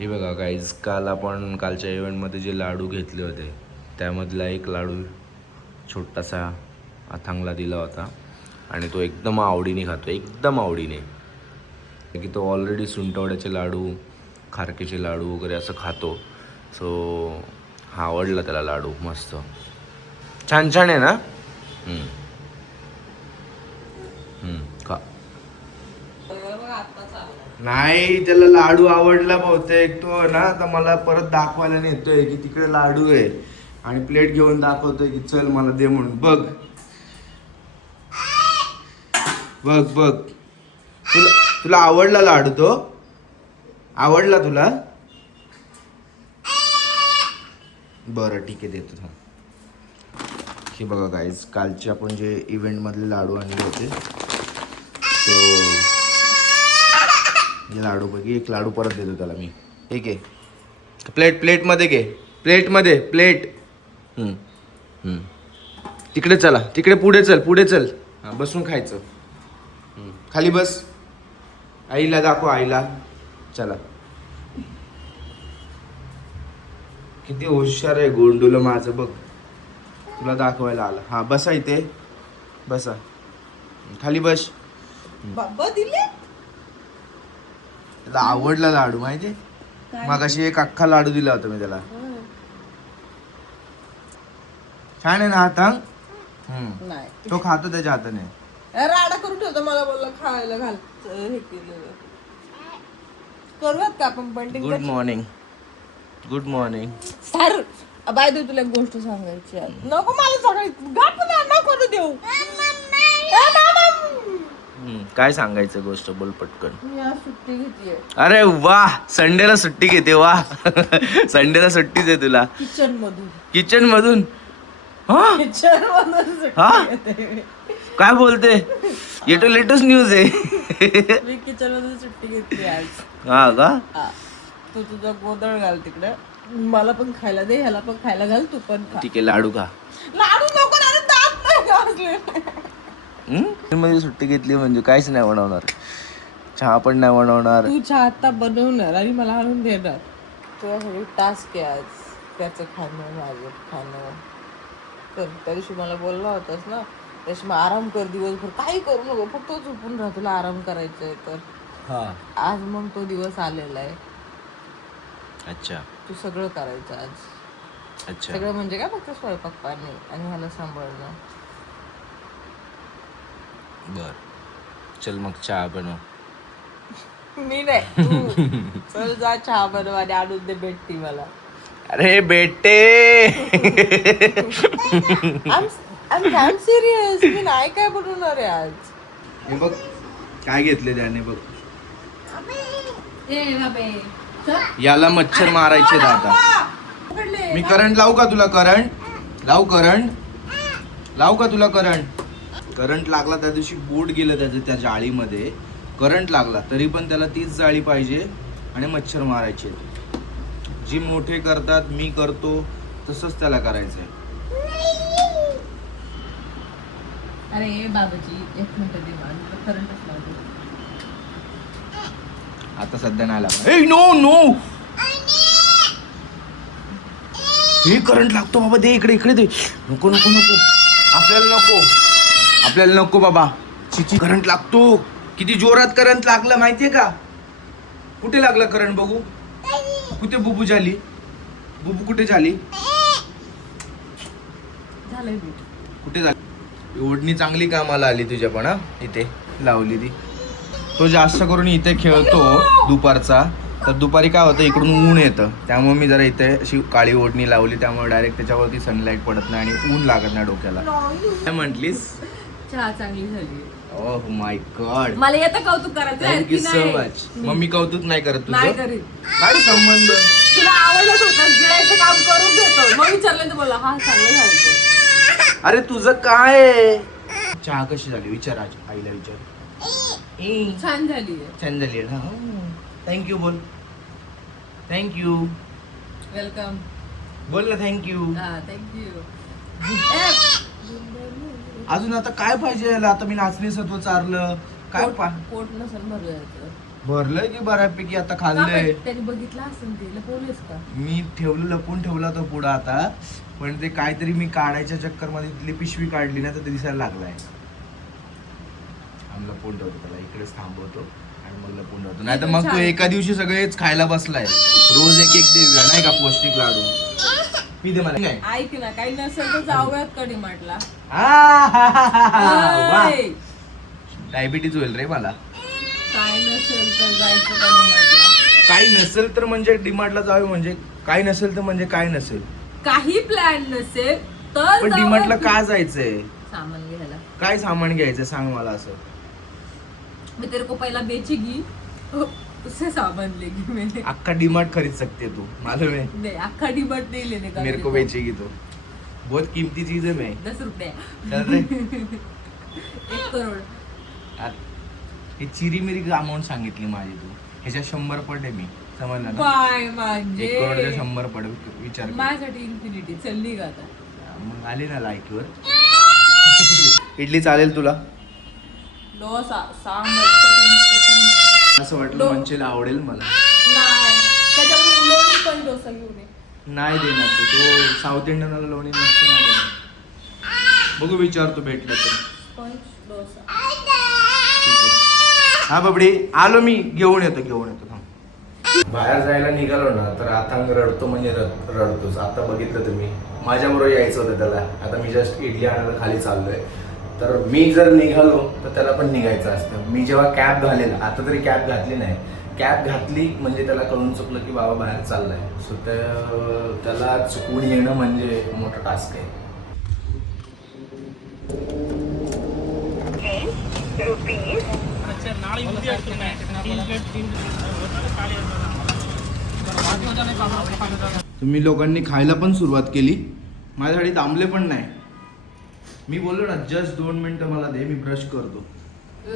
हे बघा गाईज, काल आपण कालच्या इव्हेंटमध्ये जे लाडू घेतले होते त्यामधला एक लाडू छोटासा अथांगला दिला होता आणि तो एकदम आवडीने खातो, एकदम आवडीने. की तो ऑलरेडी सुंठवड्याचे लाडू, खारकेचे लाडू वगैरे असं खातो. सो हा आवडला त्याला लाडू, मस्त छान छान आहे ना. खा. नाही, त्याला लाडू आवडला बहुतेक, तो ना आता मला परत दाखवायला नेतोय की तिकडे लाडू आहे आणि प्लेट घेऊन दाखवतोय की चल मला दे म्हणून. बघ बघ बघ, तुला तुला आवडला लाडू? तो आवडला तुला? बरं ठीक आहे, देतो थांब. हे बघा गाईज, कालचे आपण जे इव्हेंटमधले लाडू आणले होते, सो हे लाडू पैकी एक लाडू परत देतो त्याला मी. ठीक आहे, प्लेटमध्ये घे, प्लेट. तिकडे चला, तिकडे पुढे चल. हां, बसून खायचं. खाली बस, आईला दाखव, आईला. चला, किती हुशार आहे गोंडूला माझं बघ, तुला दाखवायला आला. हा, बसा इथे, बसा, खाली बस. बाबा दिले. त्याला आवडला लाडू माहिती, मगाशी एक अख्खा लाडू दिला होता मी त्याला. छान आहे ना आता. नाही, तो खातो त्याच्या हाताने. राडा करून ठेवतो, मला बोलला खायला घाल. हे केलं करूयात का आपण बंटिंग? Good morning. सर बाय दे, तुला एक गोष्ट सांगायची आहे. नको मला सगळी गाठ नको देऊ. काय सांगायचं गोष्ट, बोल पटकन. मी आज सुट्टी घेतलीये. अरे वा, संडेला सुट्टी घेते, वा. संडेला सुट्टीच आहे तुला. किचन मधून हा? काय बोलते? ये तो लेटेस्ट न्यूज आहे. मी किचन मधून सुट्टी घेतली आज. हा का? तू तुझा गोंधळ घाल तिकडे, मला पण खायला दे, ह्याला पण खायला घाल, तू पण खा. ठीक आहे, लाडू खा. लाडू नको, अरे दात नाही घासले. मध्ये सुट्टी घेतली म्हणजे काहीच नाही बनवणार, चहा पण नाही बनवणार. तू चहा आता बनवणार आणि मला आणून देणार. तुझ्यासाठी टास्क आहे आज, त्याचं खाणं, माझं खाणं. तर त्या दिवशी मला बोलला होतास ना, त्याशी मग आराम कर दिवसभर, काही करू नको, फक्त झोपून राहा, तुला आराम करायचा आहे तर. आज मग तो दिवस आलेला आहे. अच्छा, तू सगळं करायचं आज. अच्छा. सगळं म्हणजे काय, फक्त स्वयंपाक पाणी आणि ह्याला सांभाळणं. बर, चल मग चहा बनव. मी नाही, तू चल जा चहा बनव आणि आणून दे भेटती मला. अरे बेटे, I'm serious. मी नाही काय बनवणार आहे आज. हे बघ काय घेतले त्याने, बघ. याला मच्छर मारायचे आता. मी करंट लावू का तुला? लावू का तुला करंट? करंट लागला त्या दिवशी, बोट गेलं त्याचं त्या जाळीमध्ये, करंट लागला तरी पण त्याला तीच जाळी पाहिजे आणि मच्छर मारायचे. जी मोठे करतात, मी करतो तसंच त्याला करायचंय. अरे बाबाजी, एक मिनिट दे, मला करंटच लावतो. आता सध्या नाही लागला. नो, हे करंट लागतो बाबा, दे इकडे दे. नको आपल्याला नको बाबा. चिची, करंट लागतो. किती जोरात करंट लागलं माहितीये का? कुठे लागलं करंट बघू? कुठे बुबू झाली? बुबू कुठे झाली? झालंय कुठे झाली? ओढणी चांगली कामाला आली तुझ्या पण. इथे लावली ती. तो जास्त करून इथे खेळतो दुपारचा, तर दुपारी काय होतं, इकडून ऊन येतं, त्यामुळे मी जरा इथे अशी काळी ओढणी लावली, त्यामुळे डायरेक्ट त्याच्यावरती सनलाईट पडत नाही आणि ऊन लागत नाही डोक्याला. काय म्हटलीस? चहा चांगली झाली. ओह माय गॉड, मला येतं कौतुक करायचं. Thank you so much. मम्मी कौतुक नाही करत नाही तुझं? करीत. काय संबंध? तुला आवडत होतं, गिळायचं काम करून घेतो. मग विचारलं तर बोला, हा चांगलं झालं. अरे तुझं काय आहे? चहा कशी झाली विचार, आईला विचार. छान झाली. छान झाली ना. थँक्यू बोल. थँक्यू. वेलकम. बोल ना थँक्यू. थँक्यू. अजून आता काय पाहिजे याला? आता मी नाचणी सत्व चारलं, काय पोट नसेल भरलं. भरलंय की बऱ्यापैकी आता खाल्लंय. त्याने बघितलं असेल ते लपवलेस का? मी लपून ठेवला तो पुढं आता, पण ते काहीतरी मी काढायच्या चक्कर मध्ये तिथली पिशवी काढली ना तर ते दिसायला लागलाय. आम्ही लपून ठेवतो त्याला, इकडेच थांबवतो आणि मग लपून ठेवतो. नाही तर मग तो एका दिवशी सगळेच खायला बसलाय. रोज एक एक देऊया नाही का पौष्टिक लाडू. मी दे मला नाही. ऐक ना, काही नसेल तर जाऊयात कडी म्हटला. डायबिटीज होईल रे मला. काय नसेल तर जायचं कडी म्हटला. काही नसेल तर म्हणजे डीमार्टला जावे, म्हणजे काही नसेल तर म्हणजे काय नसेल. काही प्लॅन नसेल तर पण डीमार्टला का जायचंय? सामान घ्यायला. काय सामान घ्यायचं सांग मला. असं मैं तेरे को पहला बेचेगी उससे सामान लेगी मैंने. अख्खा डीमार्ट खरीद सकते तू मालूम है. नहीं, अक्खा डिबट नहीं लेने का. मेरे को बेचेगी तो. बहुत कीमती चीज है मैं. 10 रुपये. चल रे. 1 करोड. ही चिरी मिरी अमाऊंट सांगितली माझी तू. ह्याच्या 100 पट आहे मी, समजलं ना. काय म्हणजे 1 करोडच्या 100 पट विचार कर. माझ्यासाठी इन्फिनिटी चलली का आता. मग आली ना लायकीवर. इडली चालेल तुला? डोसा असं वाटलं मंचेला आवडेल मला. त्याच्यामध्ये लोणी पण डोसा घेऊन ये. नाही देणार तो साऊथ इंडियनला लोणी नसतं ना बनवत. बघू विचारतो भेटलं तर. स्पंज डोसा. हा बबडी आलो मी, घेऊन येतो थांब. बाहेर जायला निघालो ना तर आता रडतो म्हणजे रडतोच. आता बघितलं तुम्ही, माझ्याबरोबर यायचं होतं त्याला. आता मी जस्ट इडली आणायला खाली चाललोय. तर मी जर निघालो तर त्याला पण निघायचं असतं. मी जेव्हा कॅब घालेल, आता तरी कॅब घातली नाही, कॅब घातली म्हणजे त्याला कळून चुकलं की बाबा बाहेर चाललाय. सो त्याला चुकून येणं म्हणजे मोठा टास्क आहे. तुम्ही लोकांनी खायला पण सुरुवात केली, माझ्यासाठी थांबले पण नाही. मी बोललो ना जस्ट 2 मिनिटं मला दे, मी ब्रश करतो.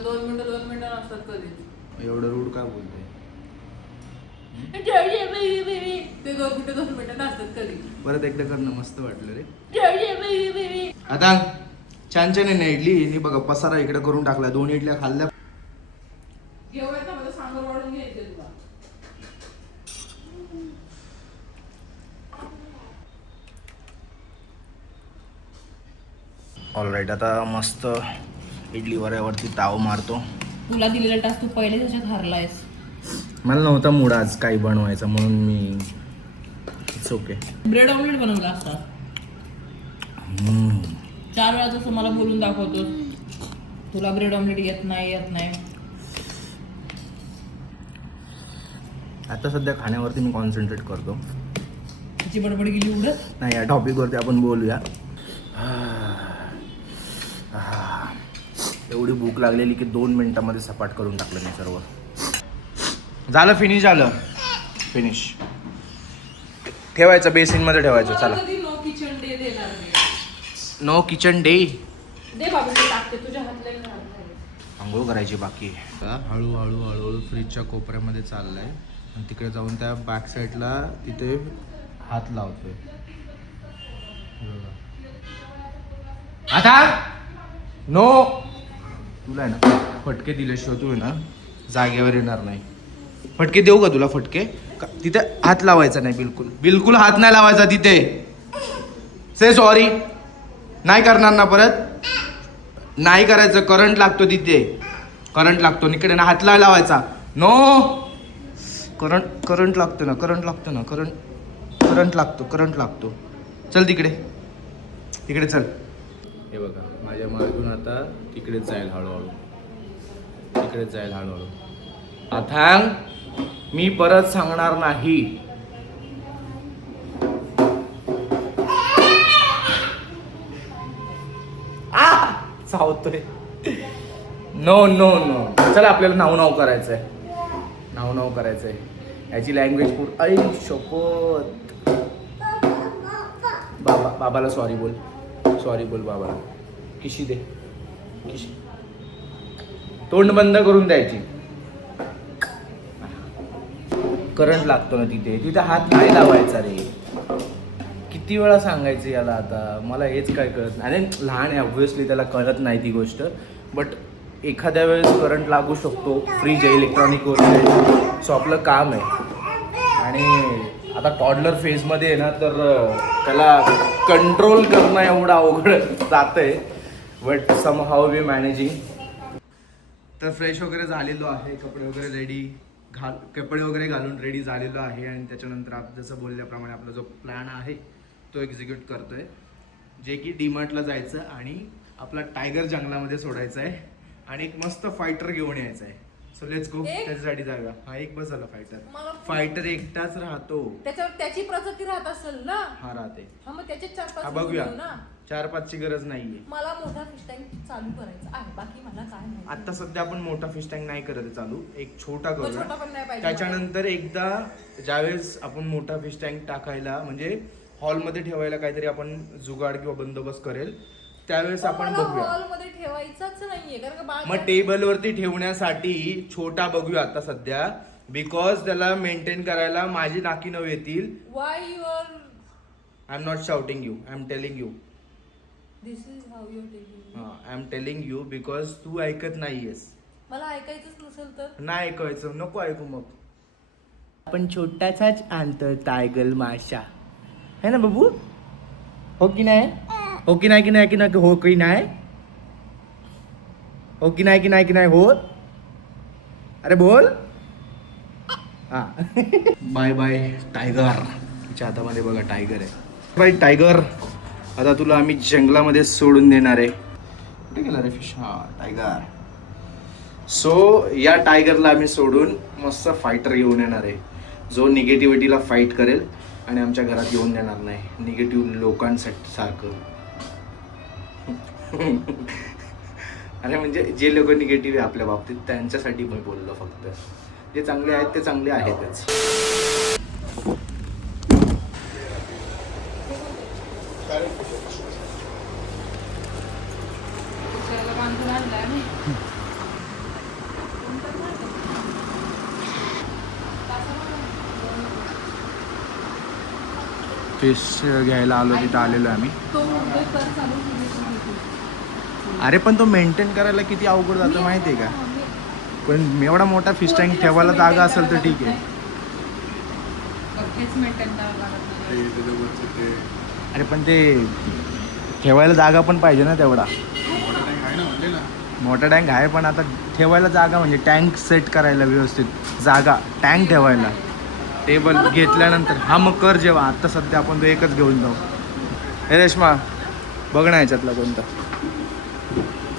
2 मिनिटं असतात कधी. एवढं रूढ काय बोलतोय? ते 2 मिनिटं असतात कधी. परत एकदा करणं मस्त वाटलं रे. आता छान छान आहे ना इडली. यांनी बघा पसारा इकडे करून टाकला. 2 इडल्या खाल्ल्या. घेऊयात ना, मला सांबर वाढून घ्यायचे तुला. ऑलराईट, आता मस्त इडली वऱ्यावरती ताव मारतो. तुला दिलेला टास्क तू पहिले त्याच्यात हारलायस. मला नव्हता मूड आज काही बनवायचा म्हणून me it's okay. Bread omelette बनवला असता. 4 वेळा तसं मला बोलून दाखवतोस तुला ब्रेड ऑमलेट येत नाही. आता सध्या खाण्यावरती मी कॉन्सन्ट्रेट करतो. त्याची बडबड गेली उडत. नाही, या टॉपिकवरती आपण बोलूया. एवढी भूक लागलेली की 2 मिनिटामध्ये सपाट करून टाकलं मी सर्व. झालं, फिनिश झालं. फिनिश ठेवायचं, बेसिनमध्ये ठेवायचं. चला, नो किचन डे देणार नाही. No kitchen day. दे बाबा, मी टाकते तुझ्या हातला. आंघोळ करायची बाकी. हळूहळू फ्रीजच्या कोपऱ्यामध्ये चाललाय आणि तिकडे जाऊन त्या बॅक साईडला तिथे हात लावतोय. आता नो, तुला आहे ना फटके दिल्याशिवाय तू आहे ना जागेवर येणार नाही. फटके देऊ का तुला? फटके तिथे हात लावायचा नाही, बिलकुल हात नाही लावायचा तिथे. से सॉरी. नाही करणार ना परत? नाही करायचं. करंट लागतो तिथे, करंट लागतो. इकडे ना हात नाही लावायचा. नो, करंट लागतो ना, करंट लागतो. चल तिकडे चल. हे बघा, माझ्या मागून आता तिकडेच जाईल हळूहळू. अथांग, मी परत सांगणार नाही. चावतोय. नो. चला, आपल्याला नाव करायचंय. याची लँग्वेज आई शपथ. बाबाला सॉरी बोल बाबाला. किशी दे. तोंड बंद करून द्यायची. करंट लागतो ना तिथे हात नाही लावायचा रे. किती वेळा सांगायचं याला आता? मला हेच काय कळत नाही. आणि लहान आहे, ऑब्व्हियसली त्याला कळत नाही ती गोष्ट. बट एखाद्या वेळेस करंट लागू शकतो, फ्रीज आहे, इलेक्ट्रॉनिक वगैरे, सो आपलं काम आहे. आणि आता टॉडलर फेजमध्ये आहे ना, तर त्याला कंट्रोल करणं एवढं अवघड जातं आहे, but some how we managing. तर फ्रेश वगैरे झालेलो आहे, कपडे वगैरे रेडी कपडे वगैरे घालून रेडी झालेलो आहे. आणि त्याच्यानंतर आपण जसं बोलल्याप्रमाणे आपला जो प्लॅन आहे तो एक्झिक्यूट करतोय, जे की डीमार्टला जायचं आणि आपला टायगर जंगलामध्ये सोडायचा आहे आणि एक मस्त फायटर घेऊन यायचा आहे. सो लेट्स गो, त्याच्यासाठी जाऊया. हा एक बस झाला फायटर एकटाच राहतो, त्याच्यावर त्याची प्रजाती राहत असेल ना. हा राहते. हा मग त्याचे 4-5 बघूया, ना. 4-5ची गरज नाहीये. मला मोठा फिश टँक चालू करायचा आहे, बाकी मला काय माहिती. आता सध्या आपण मोठा फिश टँक नाही करत चालू, एक छोटा तो छोटा करूया. पण नाही पाहिजे. त्याच्यानंतर एकदा ज्यावेळेस आपण मोठा फिश टँक टाकायला म्हणजे हॉलमध्ये ठेवायला काहीतरी आपण जुगाड किंवा बंदोबस्त करेल, त्यावेळेस आपण बघूया. हॉल मध्ये ठेवायचाच नाहीये, कारण का बाळ मग टेबलवरती ठेवण्यासाठी छोटा बघूया आता सध्या, बिकॉज त्याला मेंटेन करायला माझी नाकी नऊ येतील. Why your I am not shouting you, I am telling you. This is how you telling. I am telling you because तू ऐकत नाहीयेस. मला ऐकायचंच नसेल तर नाही ऐकायचं, नको ऐकू. मग आपण छोटासाच आणतो टायगर माशा, है ना बाबू? हो की नाही? हो की नाही की नाही की नाही हो की नाही? हो की नाही की नाही की नाही हो? अरे बोल. हा बाय बाय टायगर. तिच्या हातामध्ये बघा टायगर आहे. बाय टायगर, आता तुला आम्ही जंगलामध्ये सोडून देणार आहे. कुठे गेला रे फिश? हा टायगर. सो या टायगरला आम्ही सोडून मस्त फायटर घेऊन येणार आहे, जो निगेटिव्हिटीला फाईट करेल आणि आमच्या घरात येऊन देणार नाही निगेटिव्ह लोकांसाठी सारखं. अरे म्हणजे जे लोक निगेटिव्ह आहे आपल्या बाबतीत त्यांच्यासाठी मी बोललो फक्त. जे चांगले आहेत ते चांगले आहेतच. फिश घ्यायला आलो, तिथं आलेलो आम्ही. अरे पण तो मेंटेन करायला किती अवघड जातं माहिती आहे का? पण एवढा मोठा फिश टँक ठेवायला जागा असेल तर ठीक आहे. अरे पण ते ठेवायला जागा पण पाहिजे ना तेवढा. मोठा टँक आहे पण आता ठेवायला जागा म्हणजे टँक सेट करायला व्यवस्थित जागा, टँक ठेवायला, टेबल घेतल्यानंतर. हा मग कर जेव्हा. आत्ता सध्या आपण तो एकच घेऊन जाऊ. हे रेश्मा बघ ना याच्यातला कोणता.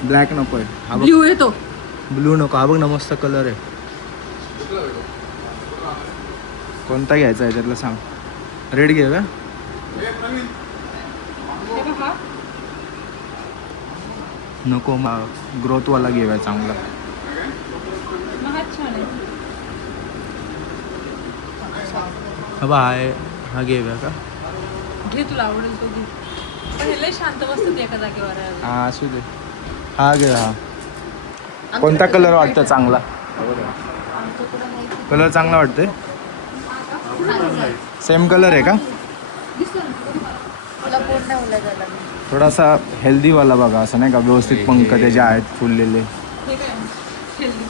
ब्लॅक नको आहे, हा ब्ल्यू येतो. ब्लू नको, हा बघ ना मस्त कलर आहे. कोणता घ्यायचा याच्यातला सांग. रेड घे का? नको, ग्रोथवाला घेऊया चांगला. हाय, हा घेऊया का? घे, तुला आवडेल तो घे. पण हे लय शांत बसतात एका जागेवर. हा असू दे, हा घे. हा कोणता कलर वाटतो चांगला? कलर चांगला वाटतोय? सेम कलर आहे का? थोडासा हेल्दीवाला बघा, असं नाही का व्यवस्थित पंख त्याचे आहेत फुललेले.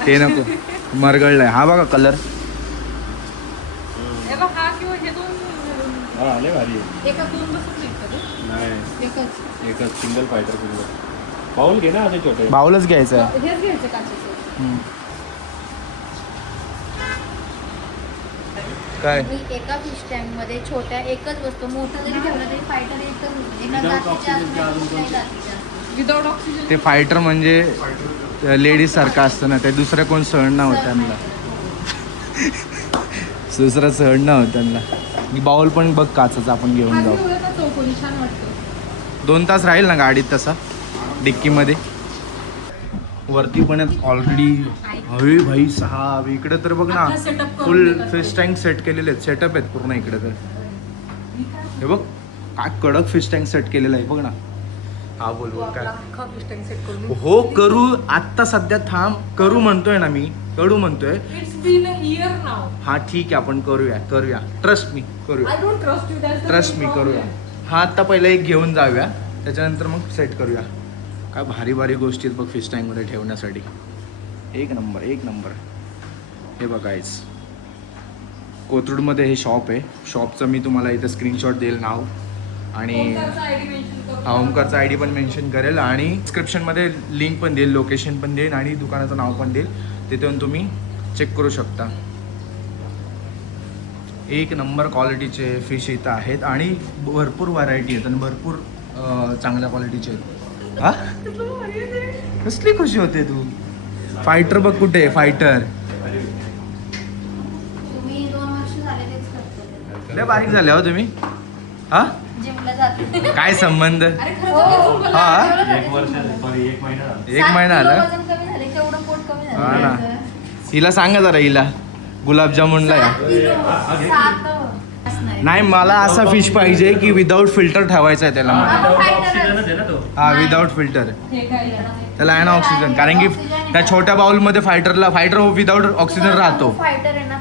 ते नको, मरगळलाय. हा बघा कलर. एकच सिंगल फायटर बाउल घे ना, असे छोटे बाउलच घ्यायचं आहे. काय एका फिश टँक मध्ये छोट्या एकच वस्तू, मोठा जरी ठेवला तरी फायटर विदाउट ऑक्सिजन. ते फायटर म्हणजे लेडीज सारखं असतं ना, ते दुसरं कोण सहन ना होत त्यांना. दुसरं सहन ना होत त्यांना. बाउल पण बघ काचाचा, आपण घेऊन जाऊ. चौकोनी छान वाटतं. 2 तास राहील ना गाडीत तसा डिक्कीमध्ये. वरती पण ऑलरेडी हवे भाई 6. इकडे तर बघ ना फुल फिश टँक सेट केलेले आहेत, सेटअप आहेत पूर्ण इकडे. तर हे बघ काय कडक फिश टँक सेट केलेलं आहे बघ ना. हा बोल बोल काय. हो करू, आत्ता सध्या थांब. करू म्हणतोय ना मी, करू म्हणतोय. हा ठीक आहे, आपण करूया. ट्रस्ट मी, करूया. ट्रस्ट मी, करूया. हा आत्ता पहिला एक घेऊन जाऊया, त्याच्यानंतर मग सेट करूया. काय भारी भारी गोष्टी आहेत बघ फिश टँकमध्ये ठेवण्यासाठी. एक नंबर एक नंबर. हे बघायच कोथरूडमध्ये हे शॉप आहे. शॉपचं मी तुम्हाला इथं स्क्रीनशॉट देईल नाव आणि ओमकारचा ID पण मेन्शन करेल आणि डिस्क्रिप्शनमध्ये लिंक पण देईल, लोकेशन पण देईल आणि दुकानाचं नाव पण देईल. तिथून तुम्ही चेक करू शकता. एक नंबर क्वालिटीचे फिश इथं आहेत आणि भरपूर व्हरायटी आहेत आणि भरपूर चांगल्या क्वालिटीचे आहेत. हा कसली खुशी होते तू. फायटर बघ कुठे आहे फायटर. तुम्ही 2 वर्ष झाले तेच करतो. लय बारीक झाले हो तुम्ही. हा जिमला जाते. काय संबंध. हो, हा एक वर्ष सॉरी 1 महिना झाला. 1 महिना 7 किलो आला. वजन कमी झाले, केवढं पोट कमी हा ना. झालं. हिला सांगा जरा हिला गुलाबजामुनला या. 7 किलो 7 असणार. नाही मला असा फिश पाहिजे की विदाऊट फिल्टर ठेवायचा आहे त्याला मला. आपण फायटर ऑक्सिजनच आहे ना तो. हा विदाऊट फिल्टर त्याला आहे ना ऑक्सिजन. कारण की त्या छोट्या बाउलमध्ये फायटर विदाऊट ऑक्सिजन राहतो. फायटर आहे ना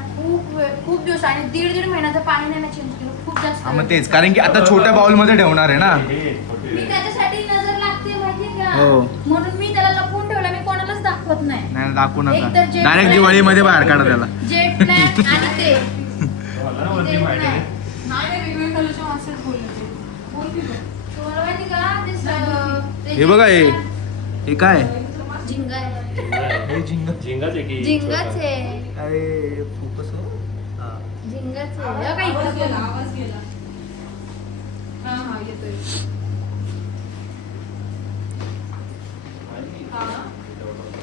खूप दिवस आणि 1.5 महिन्याचं पाणी नाही ना चेंज केलं. खूप जास्त हा मग तेच कारण की आता छोट्या बाउलमध्ये ठेवणार आहे ना. मी त्याच्यासाठी नजर लागते माहितीये का. हो. म्हणून मी त्याला लपवून ठेवलं. मी कोणालाच दाखवत नाही. नाही दाखवू नका. एक तर jet डायरेक्ट lag- दिवाळीमध्ये बाहेर काढा त्याला. जेट प्लॅन आणि ते मला ना वरती फायटर आहे. तुम्हाला माहिती का ते हे बघा हे काय झिंगा आहे. हे झिंगा. झिंगाच आहे की झिंगाच आहे. अरे फोकस हो. झिंगाच आहे. बघा इकडं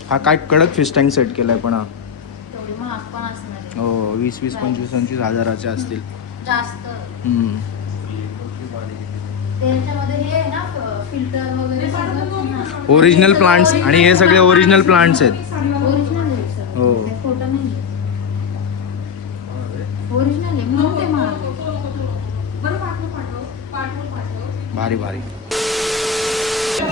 हा काय कडक फिश टँक सेट केलाय पण हा. तेवढी महाग पण असणार आहे. हो 20-25 हजाराचे असतील. जास्त हम्म. त्याच्यामध्ये हे आहे ना फिल्टर वगैरे सगळं. ओरिजिनल प्लांट्स आणि हे सगळे ओरिजिनल प्लांट्स आहेत. ओरिजिनल आहे सर. हो. ते खोटं नाही. ओरिजिनल आहे म्हणून ते महाग. भारी भारी.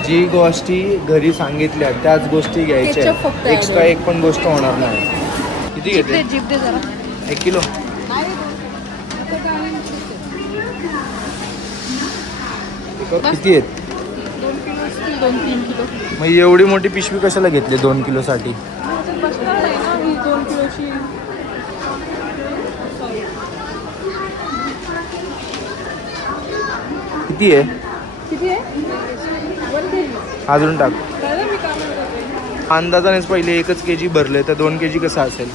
जी गोष्टी घरी सांगितल्या त्याच गोष्टी घ्यायच्या. Ketchup फक्त एक्स्ट्रा एक पण गोष्ट होणार नाही. किती घेते. जीप दे जरा. 1 किलो. किती आहेत. 2-3 किलो. मग एवढी मोठी पिशवी कशाला घेतली 2 किलोसाठी. बसणार आहे ना ही 2 किलोची. किती आहे किती आहे 1 kg. अजून टाक. दादा मी काय म्हणत अंदाजानेच पहिले 1 kg भरले तर 2 kg कसं असेल.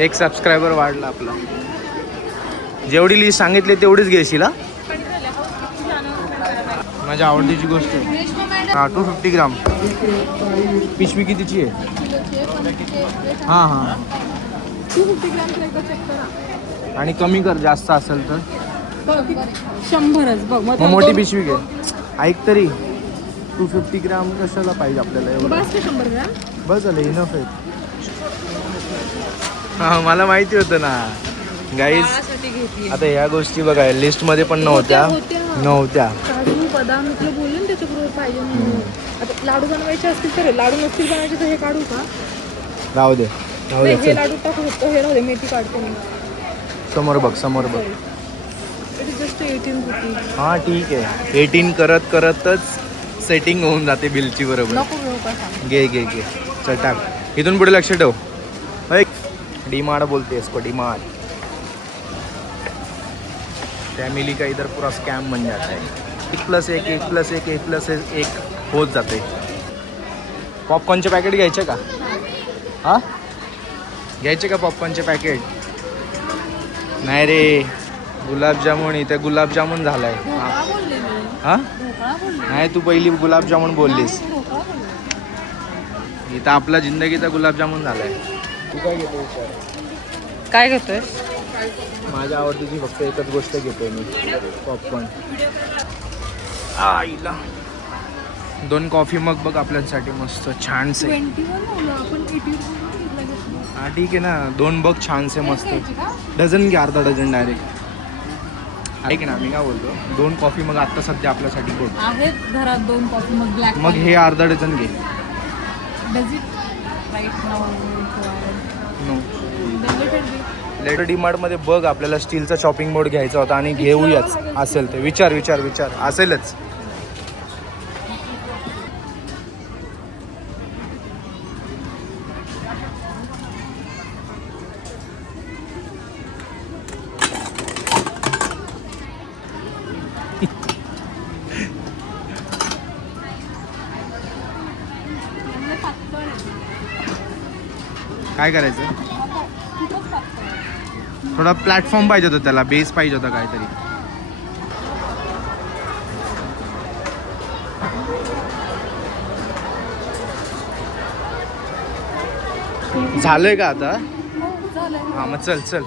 एक सबस्क्रायबर वाढला आपला. जेवढी लिस्ट सांगितली तेवढीच घेशील. हा माझ्या आवडतीची गोष्ट आहे. हा 250 ग्राम. पिशवी कितीची आहे. हां हां 250 ग्राम एकदा चेक करा. आणि कमी कर जास्त असेल तर. 100च बघ. मग मोठी पिशवी घे. ऐक तरी 250 ग्राम कशाला पाहिजे आपल्याला एवढं. बस 100 ग्राम. बस झालं इनफ आहे. हां मला माहिती होतं ना गाईज. बाळासाठी घेतली. आता ह्या गोष्टी बघा लिस्टमध्ये पण नव्हत्या. काजू बदाम तुला बोलले ना त्याच्याबरोबर पाहिजे म्हणून. आता लाडू बनवायचे असतील तर लाडू नसतील बनवायचे तर हे काढू का. राहू दे राहू नाही, दे हे चल. लाडू टाकू शकतो. हे राहू दे मेथी काढते मी. समोर बघ समोर बघ. It is just 18 rupees. हां ठीक आहे. 18 करतच सेटिंग होऊन जाते बिलची बरोबर. नको घेऊ का सांग. घे घे घे चल टाक. इथून पुढे लक्ष ठेव. डीमार्ट बोलते इसको डीमार्ट. फॅमिली का इधर पूरा स्कॅम बन जाता है. 1+1 होत जाते. पॉपकॉर्नचे पॅकेट घ्यायचे का. हां घ्यायचे का पॉपकॉर्नचे पॅकेट. नाही रे गुलाबजामुन इथे गुलाबजामुन झालाय. ढोकळा बोलले मी. हां ढोकळा बोलले. नाही तू पहिली गुलाबजामुन बोललीस. नाही, ढोकळा बोलले. इथं आपला जिंदगीचा गुलाबजामुन झालाय. तू काय घेतो विचार. काय घेतोय. माझ्या आवडतीची फक्त एकच गोष्ट घेतोय मी पॉपकॉर्न. आईला 2 कॉफी मग बघ आपल्यासाठी मस्त छानसे. 21 बोललो आपण 80 रुपये घेतलं. हा ठीक आहे ना 2 बघ छानसे मस्त. घ्यायची का. डझन घे अर्धा डझन डायरेक्ट. ऐक ना मी काय बोलतो 2 कॉफी मग आत्ता सध्या आपल्यासाठी बघ. आहेत घरात 2 कॉफी मग ब्लॅक. मग हे अर्धा डझन घे. Does it right now. No later डीमार्टमध्ये बघ आपल्याला स्टीलचा शॉपिंग बोर्ड घ्यायचा होता आणि घेऊयाच असेल ते. विचार असेलच. काय करायचं? थोडा प्लॅटफॉर्म पाहिजे होता त्याला, बेस पाहिजे होता काहीतरी. झालंय का आता? हा मग चल चल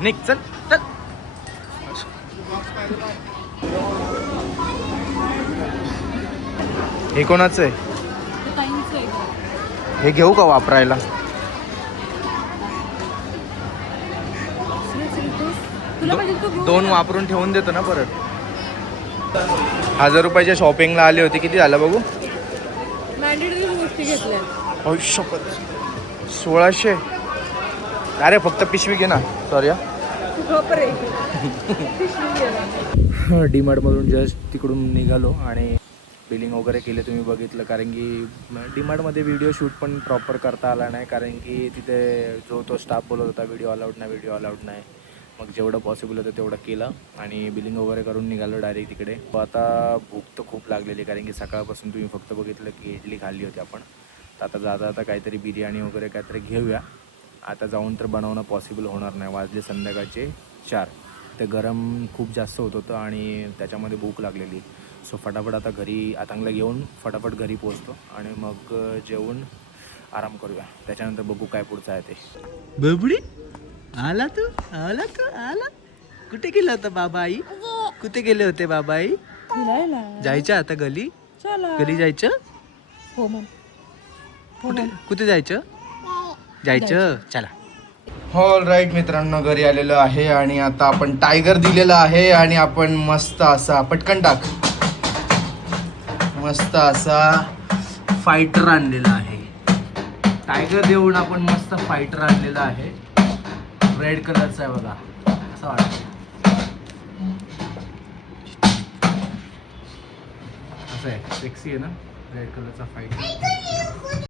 निघ चल चल. हे कोणाचं आहे? हे घेऊ का वापरायला? दोन वापरून ठेवून देतो ना परत. 1000 रुपयाच्या शॉपिंगला आली होती. किती झालं बघू? मॅन्डेटरी गोष्टी घेतल्या. 1600. अरे फक्त पिशवी घे ना. सॉरी डीमार्टमधून जस्ट तिकडून निघालो आणि बिलिंग वगैरे केले तुम्ही बघितलं. कारण की डीमार्टमध्ये व्हिडिओ शूट पण प्रॉपर करता आला नाही. कारण की तिथे जो तो स्टाफ बोलत होता व्हिडिओ अलाउड नाही, व्हिडिओ अलाउड नाही. मग जेवढं पॉसिबल होतं तेवढं केलं आणि बिलिंग वगैरे करून निघालो डायरेक्ट तिकडे. आता भूक तर खूप लागलेली कारण की सकाळपासून तुम्ही फक्त बघितलं की इडली खाल्ली होती आपण. तर आता जाता आता काहीतरी बिर्याणी वगैरे काहीतरी घेऊया. आता जाऊन तर बनवणं पॉसिबल होणार नाही. वाजले संध्याकाळचे 4. ते गरम खूप जास्त होत होतं आणि त्याच्यामध्ये भूक लागलेली. सो फटाफट आता घरी आतांगला घेऊन फटाफट घरी पोचतो आणि मग जेवून आराम करूया. त्याच्यानंतर बघू काय पुढचं आहे ते. बबडी आला तू आला तू आला. कुठे गेलं होतं बाबा आई? कुठे गेले होते बाबा आई? जायचं आता गली? गली जायचं? हो मग कुठे जायचं? जायचं चला. ऑल राईट मित्रांनो, घरी आलेलो आहे आणि आता आपण टायगर दिलेला आहे आणि आपण मस्त असा पटकन टाक मस्त असा फायटर आणलेला आहे. टायगर देऊन आपण मस्त फायटर आणलेला आहे. रेड कलरचा आहे बघा. असं वाटतं असं आहे. सेक्सी आहे ना रेड कलरचा फायटर.